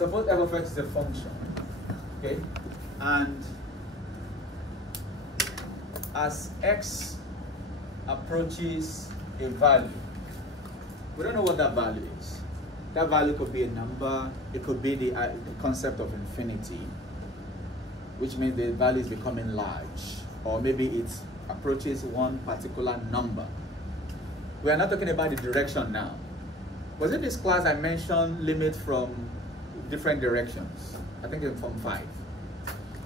Suppose f of x is a function, okay? And as x approaches a value, we don't know what that value is. That value could be a number, it could be the concept of infinity, which means the value is becoming large, or maybe it approaches one particular number. We are not talking about the direction now. Was it this class I mentioned limit from different directions? I think it's from 5.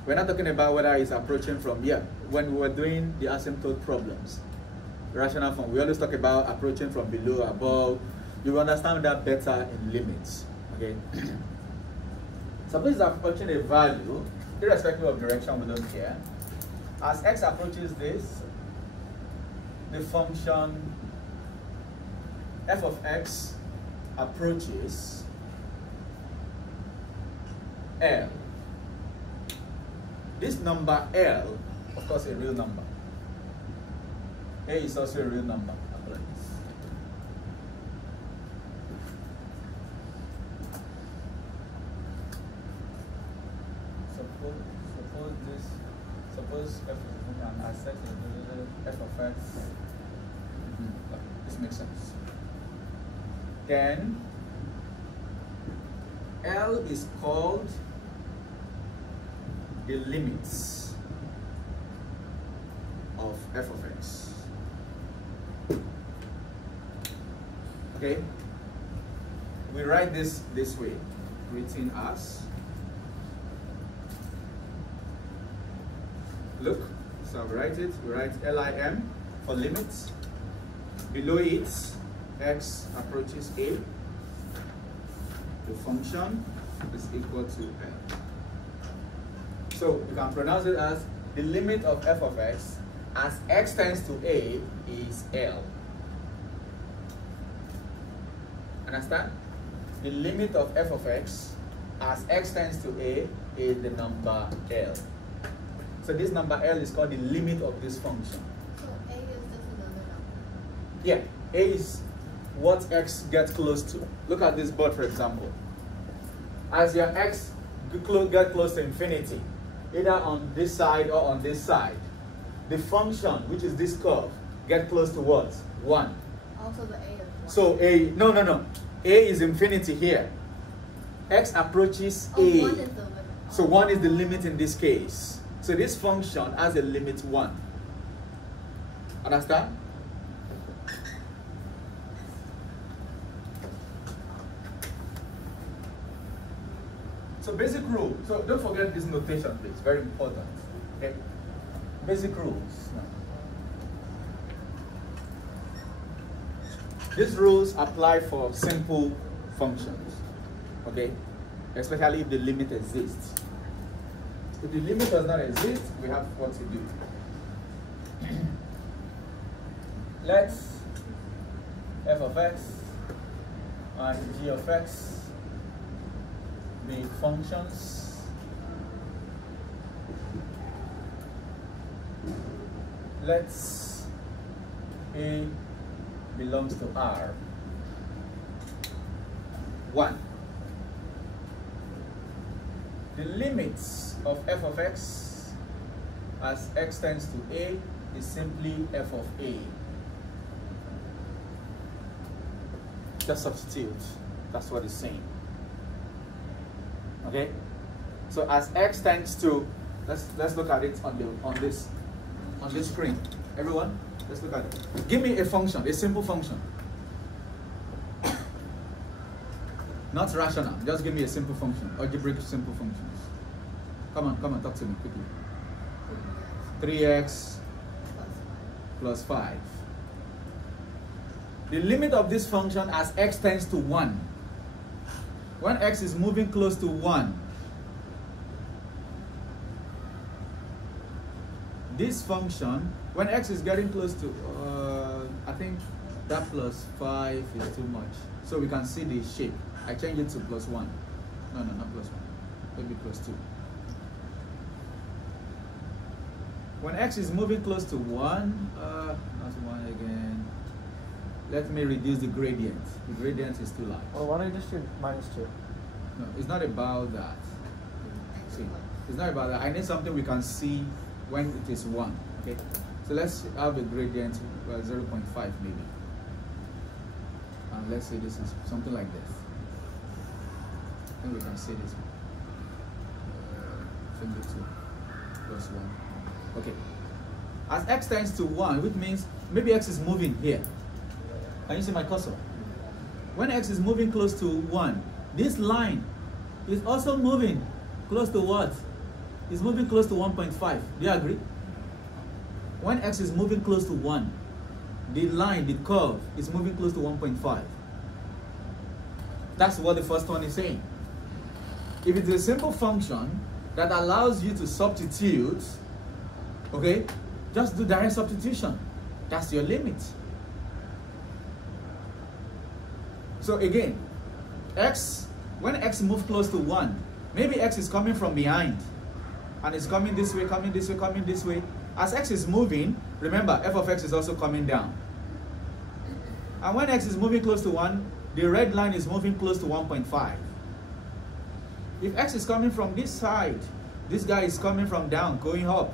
We're not talking about whether it's approaching from, when we were doing the asymptote problems, rational form, we always talk about approaching from below, above. You will understand that better in limits, okay? Suppose it's approaching a value, irrespective of direction, we don't care. As x approaches this, the function f of x approaches L. This number L, of course, a real number. A is also a real number. Suppose f and I set f of x. This makes sense. Then L is called the limits of f of x. Okay? We write this way, written as, look, so we write it, we write LIM for limits. Below it, x approaches a. The function is equal to L. So you can pronounce it as the limit of f of x as x tends to a is L. Understand? The limit of f of x as x tends to a is the number L. So this number L is called the limit of this function. So a is just another number? Yeah, a is what x gets close to. Look at this board, for example. As your x get close to infinity, either on this side or on this side, the function, which is this curve, get close to what? 1. Also the a is 1. So a, no. A is infinity here. X approaches a. 1 is the limit. So 1 is the limit in this case. So this function has a limit 1. Understand? So basic rule. So don't forget this notation, please. Very important. Okay. Basic rules. These rules apply for simple functions. Okay. Especially if the limit exists. If the limit does not exist, we have what to do. Let's f of x and g of x be functions. Let's a belongs to R. 1. The limits of f of x as x tends to a is simply f of a. Just substitute. That's what it's saying. Okay? So as x tends to, let's look at it on this screen. Everyone, let's look at it. Give me a function, a simple function. Not rational, just give me a simple function, algebraic simple functions. Come on, talk to me quickly. 3x plus 5. The limit of this function as x tends to 1. When x is moving close to 1, this function, when x is getting close to, I think that plus 5 is too much. So we can see the shape. I change it to plus 1. No, not plus 1. Maybe plus 2. When x is moving close to 1, not 1 again. Let me reduce the gradient. The gradient is too large. Well, why don't you just do minus 2? No, it's not about that. See, it's not about that. I need something we can see when it is 1. Okay, so let's have a gradient 0.5 maybe, and let's say this is something like this. Then we can see this finger 2 plus 1. Okay, as x tends to 1, which means maybe x is moving here. Can you see my cursor? When x is moving close to 1, this line is also moving close to what? It's moving close to 1.5. Do you agree? When x is moving close to 1, the line, the curve, is moving close to 1.5. That's what the first one is saying. If it's a simple function that allows you to substitute, okay, just do direct substitution. That's your limit. So again, x, when x moves close to 1, maybe x is coming from behind, and it's coming this way, coming this way, coming this way. As x is moving, remember, f of x is also coming down. And when x is moving close to 1, the red line is moving close to 1.5. If x is coming from this side, this guy is coming from down, going up.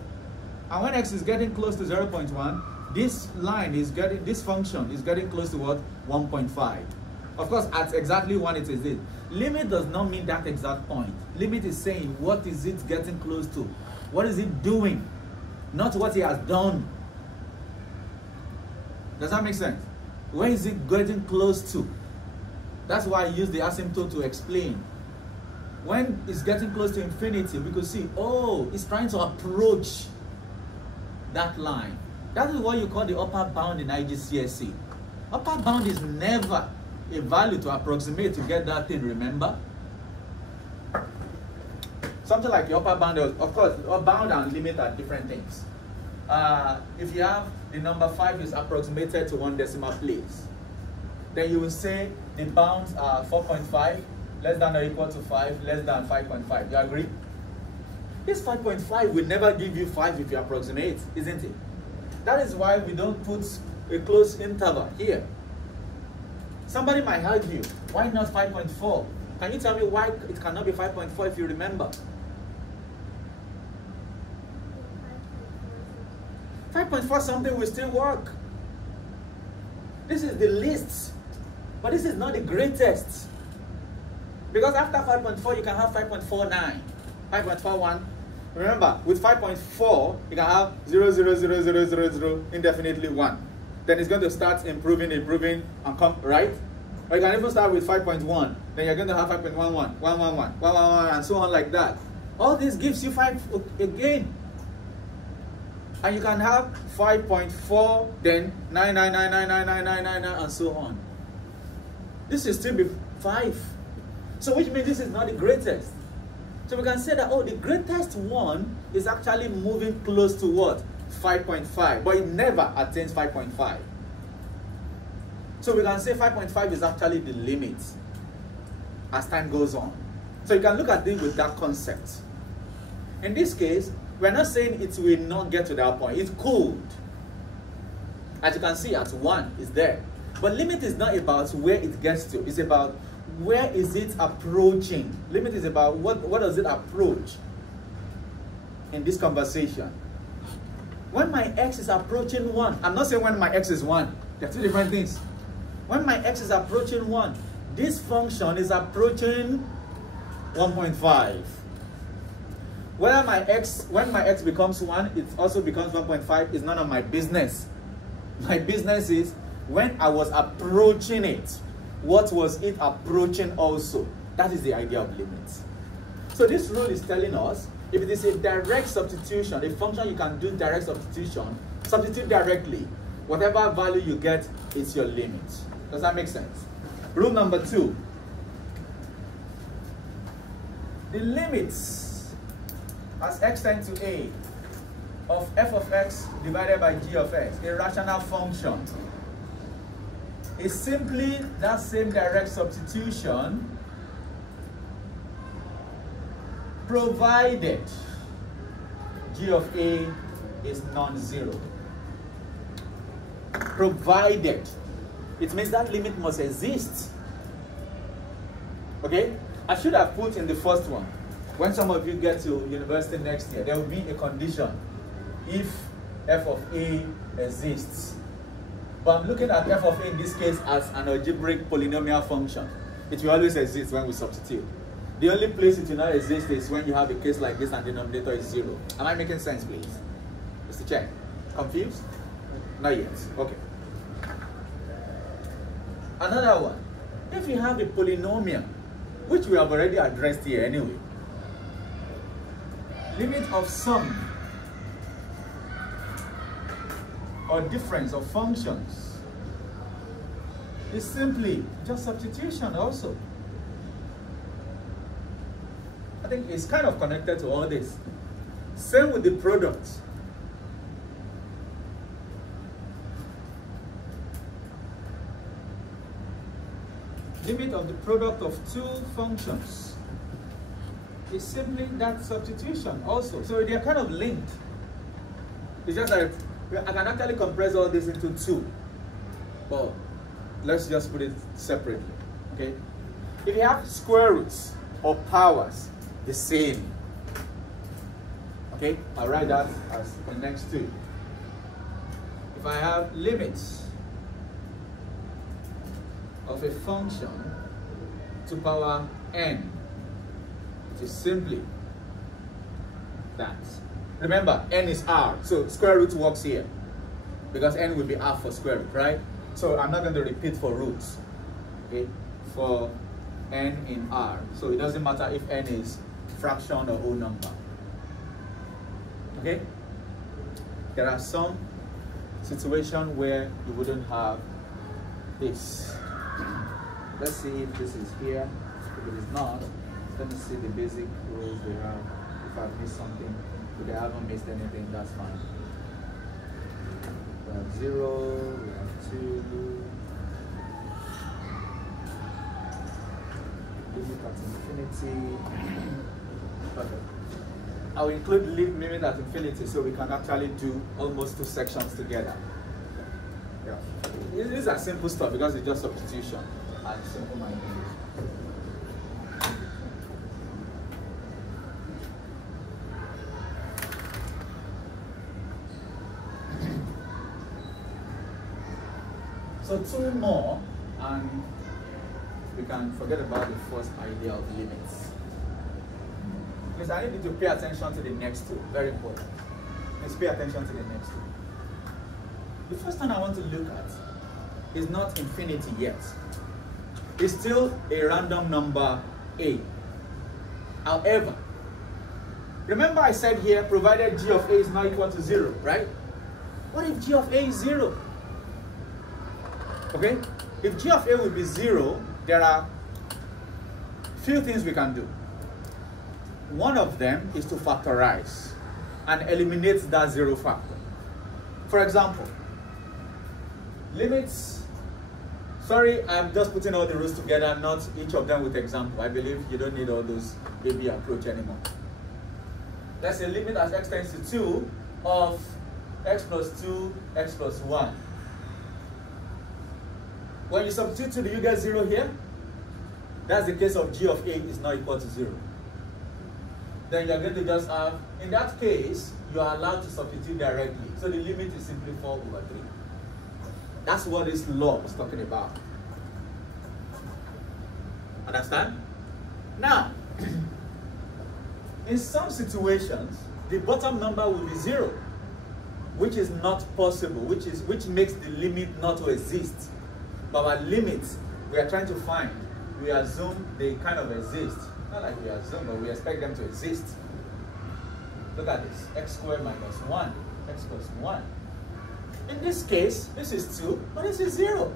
And when x is getting close to 0.1, this line is getting, this function is getting close to what? 1.5. Of course, at exactly 1 it is it. Limit does not mean that exact point. Limit is saying, what is it getting close to? What is it doing? Not what it has done. Does that make sense? Where is it getting close to? That's why I use the asymptote to explain. When it's getting close to infinity, we could see, oh, it's trying to approach that line. That is what you call the upper bound in IGCSE. Upper bound is never a value to approximate to get that thing, remember? Something like the upper bound, of course, upper bound and limit are different things. If you have the number 5 is approximated to 1 decimal place, then you will say the bounds are 4.5, less than or equal to 5, less than 5.5. You agree? This 5.5 will never give you 5 if you approximate, isn't it? That is why we don't put a close interval here. Somebody might argue, why not 5.4? Can you tell me why it cannot be 5.4 if you remember? 5.4 something will still work. This is the least, but this is not the greatest. Because after 5.4, you can have 5.49, 5.41. Remember, with 5.4, you can have 0, 0, 0, 0, 0, 0, indefinitely 1. Then it's going to start improving, and come, right? Or you can even start with 5.1. Then you're going to have 5.11, 111, 111, and so on like that. All this gives you 5 again. And you can have 5.4, then 999999999, and so on. This will still be 5. So which means this is not the greatest. So we can say that, oh, the greatest one is actually moving close to what? 5.5, but it never attains 5.5. So we can say 5.5 is actually the limit as time goes on. So you can look at it with that concept. In this case, we're not saying it will not get to that point. It could. As you can see, at 1 is there. But limit is not about where it gets to. It's about where is it approaching. Limit is about what does it approach in this conversation. When my x is approaching 1, I'm not saying when my x is 1. They're two different things. When my x is approaching 1, this function is approaching 1.5. When my x becomes 1, it also becomes 1.5. It's none of my business. My business is when I was approaching it, what was it approaching also? That is the idea of limits. So this rule is telling us, if it is a direct substitution, a function you can do direct substitution, substitute directly. Whatever value you get is your limit. Does that make sense? Rule number 2. The limits as x tends to a of f of x divided by g of x, a rational function, is simply that same direct substitution provided g of a is non-zero. Provided. It means that limit must exist. Okay? I should have put in the first one, when some of you get to university next year, there will be a condition if f of a exists. But I'm looking at f of a in this case as an algebraic polynomial function. It will always exist when we substitute. The only place it will not exist is when you have a case like this and the denominator is 0. Am I making sense, please? Just to check. Confused? Not yet. Okay. Another one. If you have a polynomial, which we have already addressed here anyway, limit of sum or difference of functions is simply just substitution also. I think it's kind of connected to all this. Same with the product. Limit of the product of two functions is simply that substitution also. So they are kind of linked. It's just that I can actually compress all this into two. But let's just put it separately. Okay? If you have square roots or powers, the same. Okay? I'll write that as the next two. If I have limits of a function to power n, it is simply that. Remember, n is r, so square root works here because n will be r for square root, right? So I'm not going to repeat for roots, okay, for n in r. So it doesn't matter if n is fraction or whole number. Okay? There are some situations where you wouldn't have this. Let's see if this is here. If it is not, let me see the basic rules they have. If I've missed something, if they haven't missed anything, that's fine. We have 0, we have 2. Limit at infinity. Perfect. I'll include limit at infinity so we can actually do almost two sections together. Yeah. These are simple stuff because it's just substitution and simple manipulation. So two more and we can forget about the first idea of limits. Because I need you to pay attention to the next two. Very important. Let's pay attention to the next two. The first one I want to look at is not infinity yet. It's still a random number a. However, remember I said here, provided g of a is not equal to 0, right? What if g of a is 0? Okay? If g of a will be 0, there are few things we can do. One of them is to factorize and eliminate that 0 factor. For example, limits, sorry, I'm just putting all the rules together, not each of them with example. I believe you don't need all those baby approach anymore. Let's say limit as x tends to 2 of x plus 2, x plus 1. When you substitute 2, do you get 0 here? That's the case of g of a is not equal to 0. Then you're going to just have, in that case, you are allowed to substitute directly. So the limit is simply 4 over 3. That's what this law is talking about. Understand? Now, in some situations, the bottom number will be 0, which is not possible, which makes the limit not to exist. But our limits we are trying to find, we assume they kind of exist. Not like we assume, but we expect them to exist. Look at this, x squared minus 1, x plus 1. In this case, this is 2, but this is 0.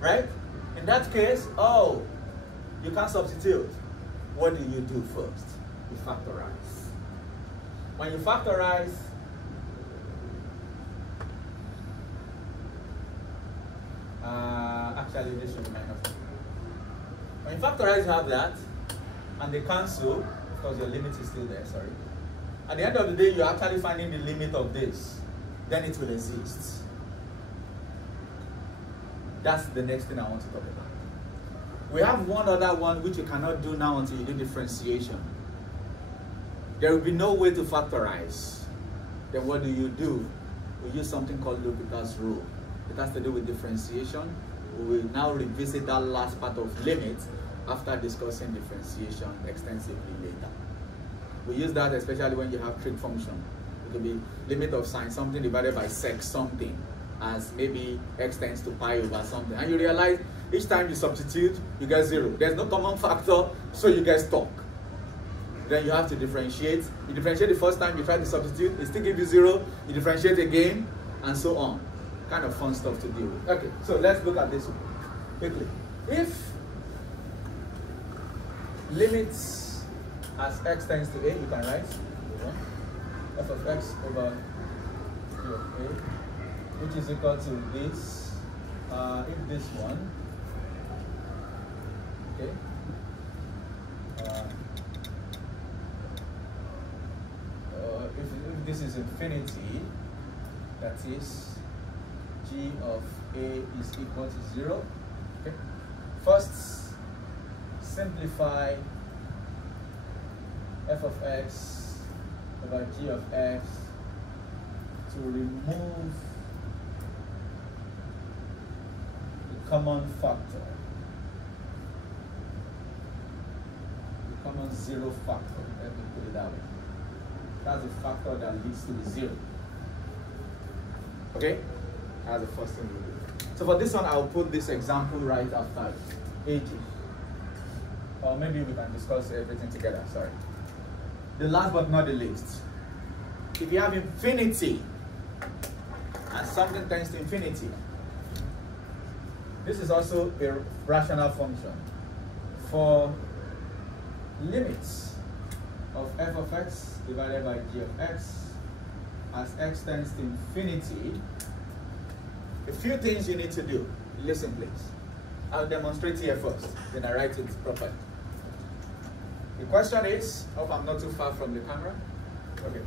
Right? In that case, oh, you can't substitute. What do you do first? You factorize. When you factorize, actually this should be minus 1. When you factorize, you have that, and they cancel, because your limit is still there, sorry. At the end of the day, you're actually finding the limit of this. Then it will exist. That's the next thing I want to talk about. We have one other one which you cannot do now until you do differentiation. There will be no way to factorize. Then what do? We use something called Lupita's rule. It has to do with differentiation. We will now revisit that last part of limits after discussing differentiation extensively later. We use that especially when you have trig function. It will be limit of sine something divided by sec something, as maybe x tends to pi over something. And you realize each time you substitute, you get 0. There's no common factor, so you get stuck. Then you have to differentiate. You differentiate the first time, you try to substitute, it still gives you 0. You differentiate again, and so on. Kind of fun stuff to deal with. Okay, so let's look at this one quickly. If limits as x tends to a, you can write f of x over g of a, which is equal to this. If this one, okay, if this is infinity, that is g of a is equal to 0. Okay. First, simplify f of x over g of x to remove the common factor, the common 0 factor. Let me put it that way. That's the factor that leads to the 0. Okay? That's the first thing we do. So for this one, I'll put this example right after it. 80. Or maybe we can discuss everything together, sorry. The last but not the least. If you have infinity, and something tends to infinity, this is also a rational function. For limits of f of x divided by g of x, as x tends to infinity, a few things you need to do. Listen, please. I'll demonstrate here first, then I write it properly. The question is, hope I'm not too far from the camera. Okay.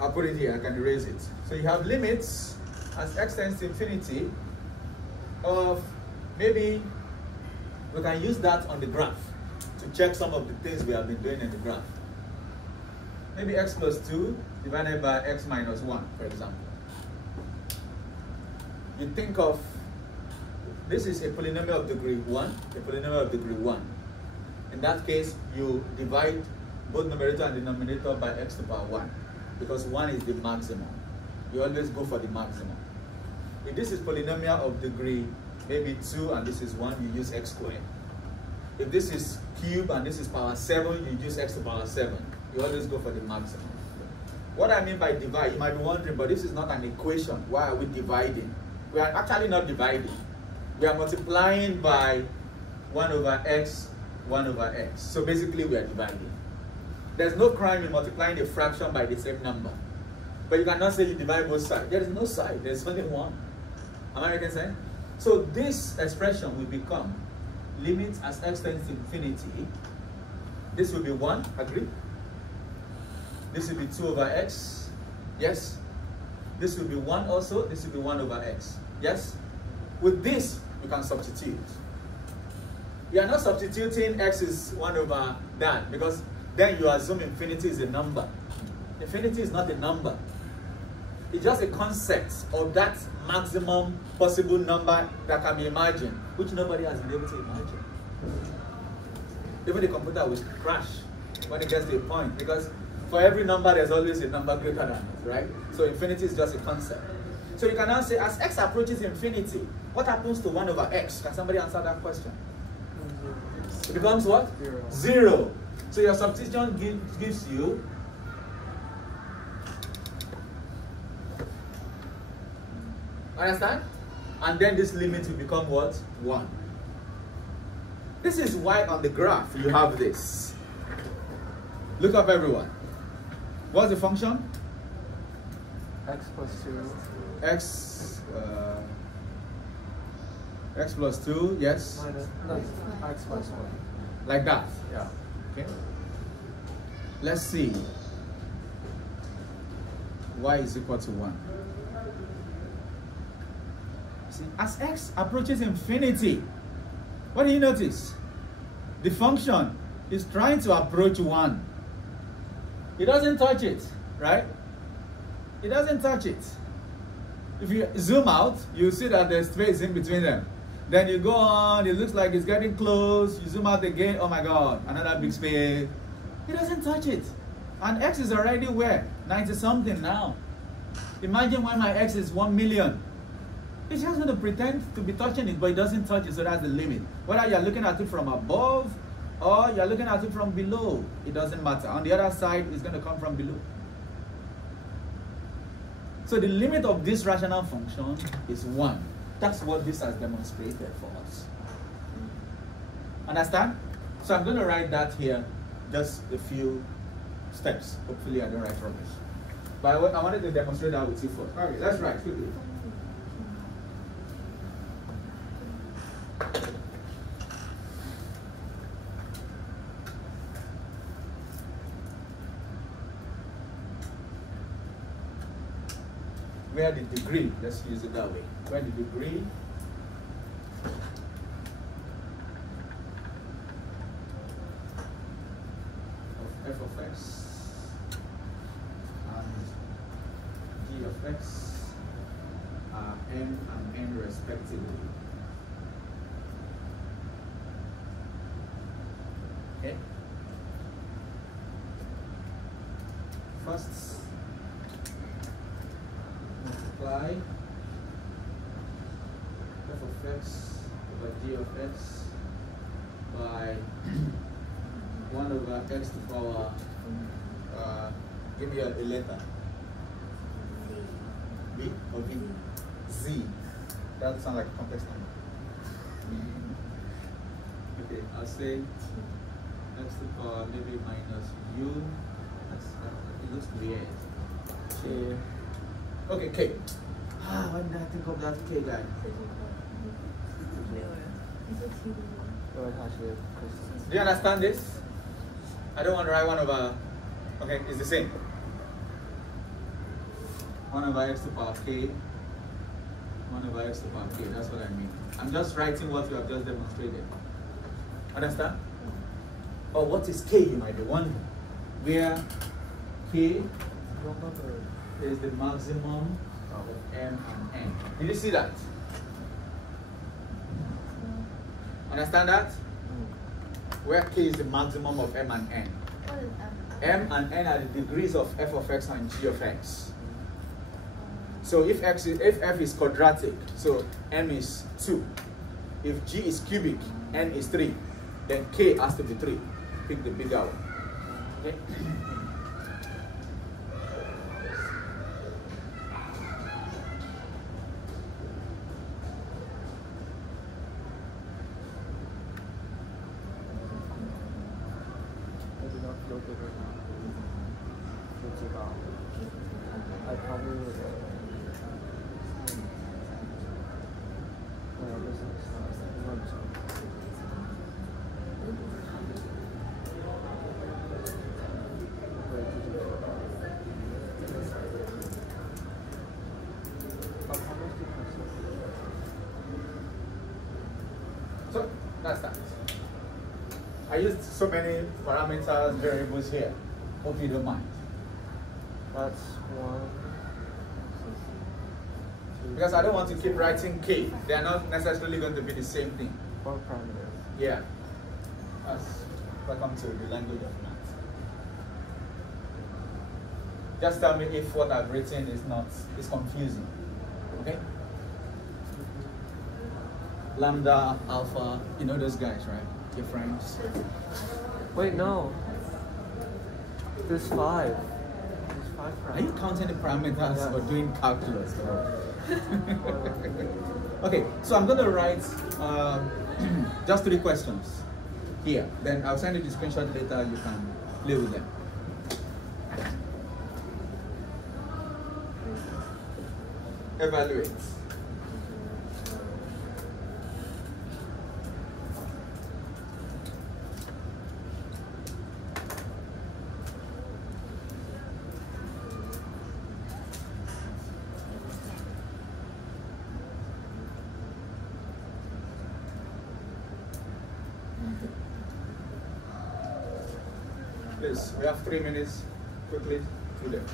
I'll put it here, I can erase it. So you have limits as x tends to infinity of, maybe we can use that on the graph to check some of the things we have been doing in the graph. Maybe x plus 2 divided by x minus 1, for example. You think of, this is a polynomial of degree 1, a polynomial of degree 1. In that case, you divide both numerator and denominator by x to the power 1, because 1 is the maximum. You always go for the maximum. If this is polynomial of degree maybe 2 and this is 1, you use x squared. If this is cube and this is power 7, you use x to the power 7. You always go for the maximum. What I mean by divide, you might be wondering, but this is not an equation. Why are we dividing? We are actually not dividing. We are multiplying by 1 over x, 1 over x. So basically we are dividing. There's no crime in multiplying a fraction by the same number. But you cannot say you divide both sides. There is no side, there's only one. Am I making sense? So this expression will become limit as x tends to infinity. This will be 1, agree? This will be 2 over x, yes? This will be 1 also, this will be 1 over x, yes? With this, we can substitute. You are not substituting x is 1 over that, because then you assume infinity is a number. Infinity is not a number. It's just a concept of that maximum possible number that can be imagined, which nobody has been able to imagine. Even the computer will crash when it gets to a point, because for every number there's always a number greater than it, right? So infinity is just a concept. So you can now say, as x approaches infinity, what happens to 1 over x? Can somebody answer that question? It becomes what? 0. So your substitution gives you understand? And then this limit will become what? 1. This is why on the graph you have this. Look up, everyone. What's the function? X plus 2. X plus 2, yes? Minus, no, x plus 1. Like that? Yeah. Okay. Let's see. Y is equal to 1. See, as x approaches infinity, What do you notice? The function is trying to approach 1. It doesn't touch it, right? It doesn't touch it. If you zoom out, you see that there's space in between them. Then you go on, it looks like it's getting close. You zoom out again, oh my God, another big space. It doesn't touch it. And X is already where? 90 something now. Imagine when my X is 1 million. It's just going to pretend to be touching it, but it doesn't touch it, so that's the limit. Whether you're looking at it from above or you're looking at it from below, it doesn't matter. On the other side, it's going to come from below. So the limit of this rational function is 1. That's what this has demonstrated for us. Understand? So I'm going to write that here, just a few steps. Hopefully I don't write rubbish. But I wanted to demonstrate that with you first. Okay, let's write quickly. Where the degree, let's use it that way. Where the degree of f of x and g of x are m and n respectively. Okay? First, multiply f of x over g of x by 1 over x to the power, give me a letter. B or V? Z. That sounds like a complex number. Okay, I'll say x to the power maybe minus u. It looks weird. K. Okay, K. Why did I think of that K guy? Do you understand this? I don't want to write 1 over. Okay, it's the same. 1 over x to the power k. 1 over x to the power k. That's what I mean. I'm just writing what you have just demonstrated. Understand? Or what is k, you might be wondering. Where k is the maximum of m and n. Did you see that? Understand that? Where k is the maximum of m and n. What is M and n are the degrees of f of x and g of x. So if f is quadratic, so m is 2. If g is cubic, n is 3. Then k has to be 3. Pick the bigger one. Okay? I probably would. So that's that. I used so many parameters, variables here. Hope you don't mind. That's 1. Because I don't want to keep writing k. They are not necessarily going to be the same thing. 4 parameters. Yeah. Welcome to the language of math. Just tell me if what I've written is confusing. Okay? Lambda, alpha, you know those guys, right? Your friends. Wait, no. There's 5. There's 5 parameters. Are you counting the parameters Yeah. or doing calculus? Okay, so I'm going to write just 3 questions here. Then I'll send you the screenshot later. You can play with them. Evaluate. Please, we have 3 minutes. Quickly do them.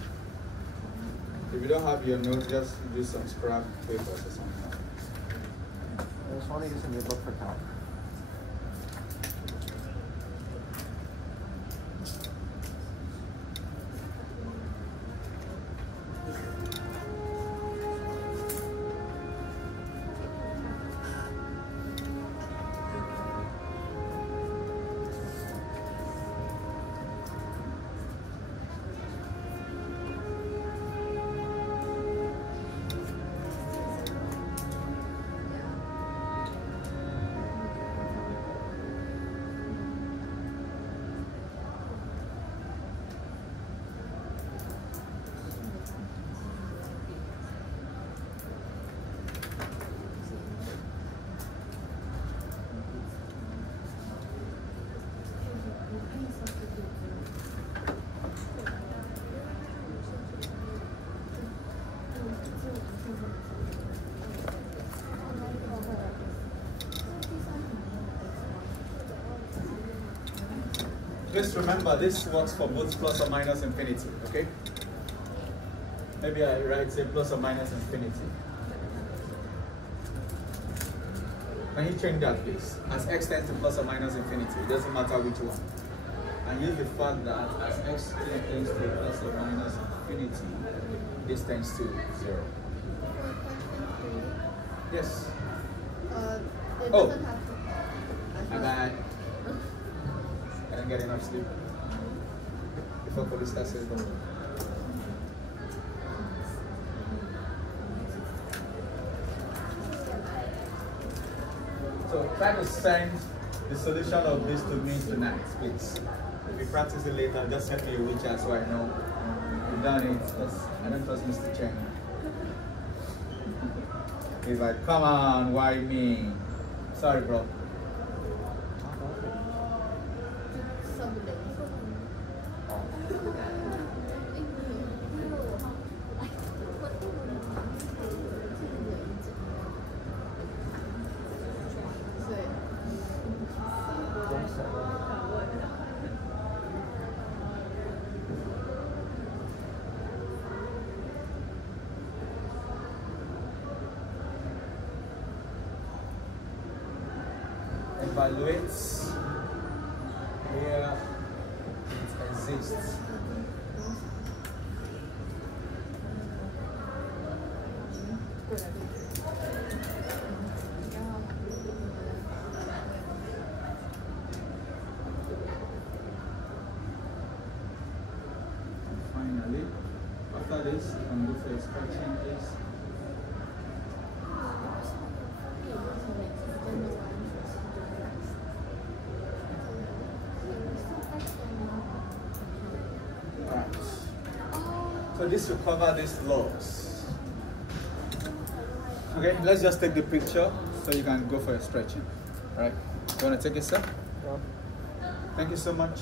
If you don't have your notes, just do some scrap papers or something. I just want to use a new book for calc. Just remember, this works for both plus or minus infinity, okay? Maybe I write, say, plus or minus infinity. Can you change that, please? As x tends to plus or minus infinity, it doesn't matter which one. And use the fact that as x tends to plus or minus infinity, this tends to 0. Yes. It Oh. doesn't have to. My bad. I didn't get enough sleep before police started. So try to send the solution of this to me tonight, please. If you practice it later, just send me a WeChat so I know you've done it. I don't trust Mr. Cheng. He's like, come on, why me? Sorry, bro. Evaluates where it exists. Finally, after this, you can go for a scratching, please. So this will cover these laws. Okay, let's just take the picture so you can go for a stretching. All right, you want to take it, sir? Yeah. Thank you so much.